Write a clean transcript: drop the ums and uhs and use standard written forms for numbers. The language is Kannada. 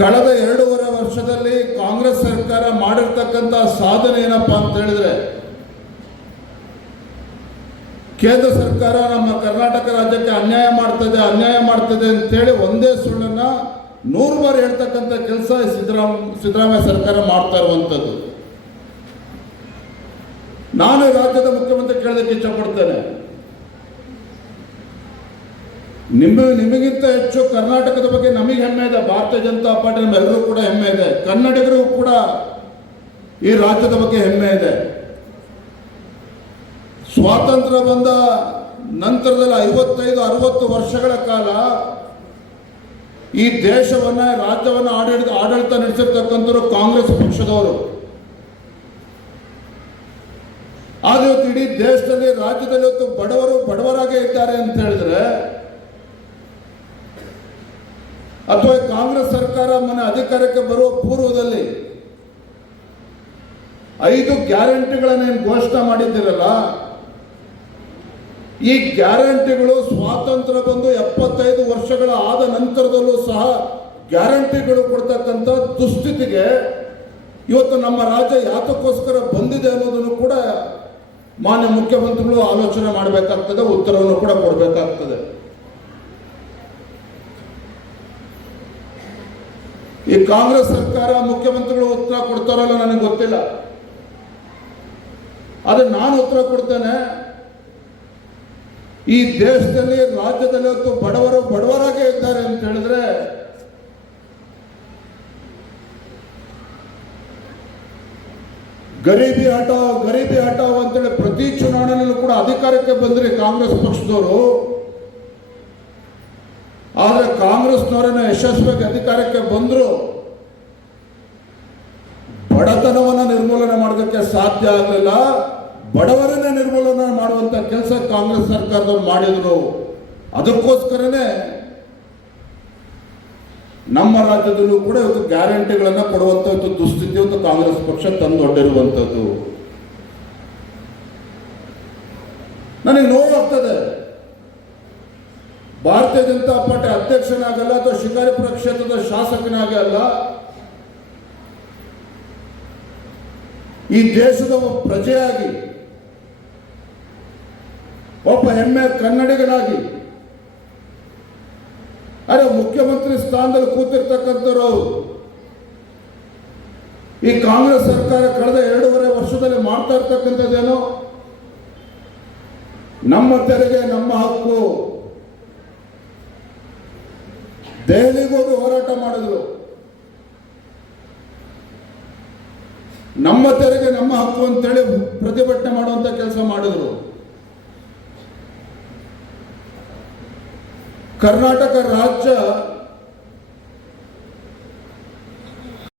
ಕಳೆದ 2.5 ವರ್ಷದಲ್ಲಿ ಕಾಂಗ್ರೆಸ್ ಸರ್ಕಾರ ಮಾಡಿರ್ತಕ್ಕಂಥ ಸಾಧನೆ ಏನಪ್ಪಾ ಅಂತ ಹೇಳಿದ್ರೆ, ಕೇಂದ್ರ ಸರ್ಕಾರ ನಮ್ಮ ಕರ್ನಾಟಕ ರಾಜ್ಯಕ್ಕೆ ಅನ್ಯಾಯ ಮಾಡ್ತದೆ ಅಂತೇಳಿ ಒಂದೇ ಸುಳ್ಳನ್ನ 100 ಬಾರಿ ಹೇಳ್ತಕ್ಕಂಥ ಕೆಲಸ ಸಿದ್ದರಾಮಯ್ಯ ಸರ್ಕಾರ ಮಾಡ್ತಾ ಇರುವಂಥದ್ದು. ನಾನು ರಾಜ್ಯದ ಮುಖ್ಯಮಂತ್ರಿ ಕೇಳೋದಕ್ಕೆ ಇಷ್ಟಪಡ್ತೇನೆ, ನಿಮಗಿಂತ ಹೆಚ್ಚು ಕರ್ನಾಟಕದ ಬಗ್ಗೆ ನಮಗೆ ಹೆಮ್ಮೆ ಇದೆ. ಭಾರತೀಯ ಜನತಾ ಪಾರ್ಟಿ ನಮ್ಮೆಲ್ಲರೂ ಕೂಡ ಹೆಮ್ಮೆ ಇದೆ. ಕನ್ನಡಿಗರಿಗೂ ಕೂಡ ಈ ರಾಜ್ಯದ ಬಗ್ಗೆ ಹೆಮ್ಮೆ ಇದೆ. ಸ್ವಾತಂತ್ರ್ಯ ಬಂದ ನಂತರದಲ್ಲಿ 55-60 ವರ್ಷಗಳ ಕಾಲ ಈ ದೇಶವನ್ನ, ರಾಜ್ಯವನ್ನ ಆಡಳಿತ ನಡೆಸಿರ್ತಕ್ಕಂಥವ್ರು ಕಾಂಗ್ರೆಸ್ ಪಕ್ಷದವರು. ಆದ್ರೆ ಇಡೀ ದೇಶದಲ್ಲಿ, ರಾಜ್ಯದಲ್ಲಿ ಬಡವರಾಗೇ ಇದ್ದಾರೆ ಅಂತ ಹೇಳಿದ್ರೆ, ಅಥವಾ ಕಾಂಗ್ರೆಸ್ ಸರ್ಕಾರ ಮೊನ್ನೆ ಅಧಿಕಾರಕ್ಕೆ ಬರುವ ಪೂರ್ವದಲ್ಲಿ 5 ಗ್ಯಾರಂಟಿಗಳನ್ನೇನು ಘೋಷಣೆ ಮಾಡಿದ್ದಿರಲ್ಲ, ಈ ಗ್ಯಾರಂಟಿಗಳು ಸ್ವಾತಂತ್ರ್ಯ ಬಂದು 75 ವರ್ಷಗಳ ಆದ ನಂತರದಲ್ಲೂ ಸಹ ಗ್ಯಾರಂಟಿಗಳು ಕೊಡ್ತಕ್ಕಂಥ ದುಸ್ಥಿತಿಗೆ ಇವತ್ತು ನಮ್ಮ ರಾಜ್ಯ ಯಾತಕ್ಕೋಸ್ಕರ ಬಂದಿದೆ ಅನ್ನೋದನ್ನು ಕೂಡ ಮಾನ್ಯ ಮುಖ್ಯಮಂತ್ರಿಗಳು ಆಲೋಚನೆ ಮಾಡಬೇಕಾಗ್ತದೆ, ಉತ್ತರವನ್ನು ಕೂಡ ಕೊಡಬೇಕಾಗ್ತದೆ. ಈ ಕಾಂಗ್ರೆಸ್ ಸರ್ಕಾರ, ಮುಖ್ಯಮಂತ್ರಿಗಳು ಉತ್ತರ ಕೊಡ್ತಾರಲ್ಲ ನನಗೆ ಗೊತ್ತಿಲ್ಲ, ಆದ್ರೆ ನಾನು ಉತ್ತರ ಕೊಡ್ತೇನೆ. ಈ ದೇಶದಲ್ಲಿ, ರಾಜ್ಯದಲ್ಲಿ ಇವತ್ತು ಬಡವರಾಗೇ ಇದ್ದಾರೆ ಅಂತ ಹೇಳಿದ್ರೆ, ಗರೀಬಿ ಹಟಾವ್ ಅಂತೇಳಿ ಪ್ರತಿ ಚುನಾವಣೆಯಲ್ಲೂ ಕೂಡ ಅಧಿಕಾರಕ್ಕೆ ಬಂದ್ರಿ ಕಾಂಗ್ರೆಸ್ ಪಕ್ಷದವರು. ಆದ್ರೆ ಕಾಂಗ್ರೆಸ್ನವರನ್ನ ಯಶಸ್ವಿಯಾಗಿ ಅಧಿಕಾರಕ್ಕೆ ಬಂದ್ರು, ಬಡತನವನ್ನ ನಿರ್ಮೂಲನೆ ಮಾಡೋದಕ್ಕೆ ಸಾಧ್ಯ ಆಗಲಿಲ್ಲ. ಬಡವರನ್ನ ನಿರ್ಮೂಲನೆ ಮಾಡುವಂತ ಕೆಲಸ ಕಾಂಗ್ರೆಸ್ ಸರ್ಕಾರದವ್ರು ಮಾಡಿದ್ರು. ಅದಕ್ಕೋಸ್ಕರನೇ ನಮ್ಮ ರಾಜ್ಯದಲ್ಲೂ ಕೂಡ ಇವತ್ತು ಗ್ಯಾರಂಟಿಗಳನ್ನ ಕೊಡುವಂತ ದುಸ್ಥಿತಿ ಇವತ್ತು ಕಾಂಗ್ರೆಸ್ ಪಕ್ಷ ತಂದೊಡ್ಡಿರುವಂಥದ್ದು. ನನಗೆ ನೋವಾಗ್ತದೆ. ಭಾರತೀಯ ಜನತಾ ಪಾರ್ಟಿ ಅಧ್ಯಕ್ಷನಾಗಲ್ಲ ಅಥವಾ ಶಿಕಾರಿಪುರ ಕ್ಷೇತ್ರದ ಶಾಸಕನಾಗಲ್ಲ, ಈ ದೇಶದ ಒಬ್ಬ ಪ್ರಜೆಯಾಗಿ, ಒಬ್ಬ ಹೆಮ್ಮೆಯ ಕನ್ನಡಿಗನಾಗಿ, ಅರೆ ಮುಖ್ಯಮಂತ್ರಿ ಸ್ಥಾನದಲ್ಲಿ ಕೂತಿರ್ತಕ್ಕಂಥವ್ರು ಈ ಕಾಂಗ್ರೆಸ್ ಸರ್ಕಾರ ಕಳೆದ 2.5 ವರ್ಷದಲ್ಲಿ ಮಾಡ್ತಾ ಇರ್ತಕ್ಕಂಥದ್ದೇನು, ನಮ್ಮ ತೆರಿಗೆ ನಮ್ಮ ಹಕ್ಕು, ದೆಹಲಿಗೆ ಹೋಗಿ ಹೋರಾಟ ಮಾಡಿದ್ರು. ನಮ್ಮ ತೆರಿಗೆ ನಮ್ಮ ಹಕ್ಕು ಅಂತೇಳಿ ಪ್ರತಿಭಟನೆ ಮಾಡುವಂತ ಕೆಲಸ ಮಾಡಿದ್ರು. ಕರ್ನಾಟಕ ರಾಜ್ಯ